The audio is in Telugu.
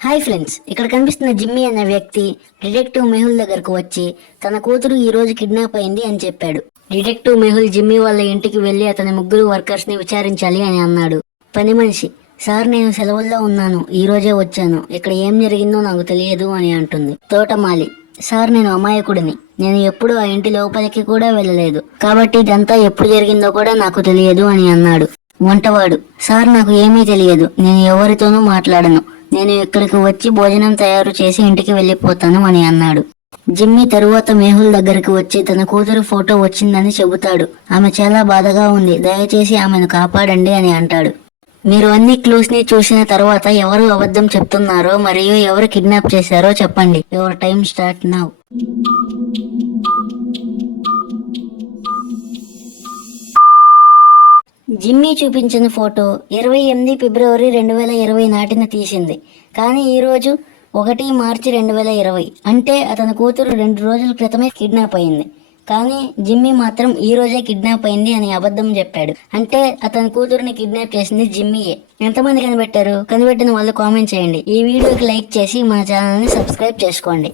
హాయ్ ఫ్రెండ్స్ ఇక్కడ కనిపిస్తున్న జిమ్మీ అనే వ్యక్తి డిటెక్టివ్ మెహుల్ దగ్గరకు వచ్చి తన కూతురు ఈ రోజు కిడ్నాప్ అయింది అని చెప్పాడు. డిటెక్టివ్ మెహుల్ జిమ్మీ వాళ్ళ ఇంటికి వెళ్ళి అతని ముగ్గురు వర్కర్స్ని విచారించాలి అని అన్నాడు. పని మనిషి సార్ నేను సెలవుల్లో ఉన్నాను ఈ రోజే వచ్చాను ఇక్కడ ఏం జరిగిందో నాకు తెలియదు అని అంటుంది. తోటమాలి సార్ నేను అమాయకుడిని నేను ఎప్పుడు ఆ ఇంటి లోపలికి కూడా వెళ్ళలేదు కాబట్టి ఇదంతా ఎప్పుడు జరిగిందో కూడా నాకు తెలియదు అని అన్నాడు. వంటవాడు సార్ నాకు ఏమీ తెలియదు నేను ఎవరితోనూ మాట్లాడను నేను ఇక్కడికి వచ్చి భోజనం తయారు చేసి ఇంటికి వెళ్ళిపోతాను అని అన్నాడు. జిమ్మి తరువాత మేహుల్ దగ్గరికి వచ్చి తన కూతురు ఫోటో వచ్చిందని చెబుతాడు. ఆమె చాలా బాధగా ఉంది. దయచేసి ఆమెను కాపాడండి అని అంటాడు. మీరు అన్ని క్లూస్ని చూసిన తర్వాత ఎవరు అబద్ధం చెప్తున్నారో మరియు ఎవరు కిడ్నాప్ చేశారో చెప్పండి. Your time start now. Jimmy చూపించిన ఫోటో ఇరవై ఎనిమిది ఫిబ్రవరి రెండు వేల ఇరవై నాటిన తీసింది. కానీ ఈ రోజు ఒకటి మార్చి రెండు వేల ఇరవై. అంటే అతని కూతురు రెండు రోజుల క్రితమే కిడ్నాప్ అయింది. కానీ జిమ్మీ మాత్రం ఈ రోజే కిడ్నాప్ అయింది అని అబద్ధం చెప్పాడు. అంటే అతని కూతురుని కిడ్నాప్ చేసింది జిమ్మీయే. ఎంతమంది కనిపెట్టారు? కనిపెట్టిన వాళ్ళు కామెంట్ చేయండి. ఈ వీడియోకి లైక్ చేసి మా ఛానల్ని సబ్స్క్రైబ్ చేసుకోండి.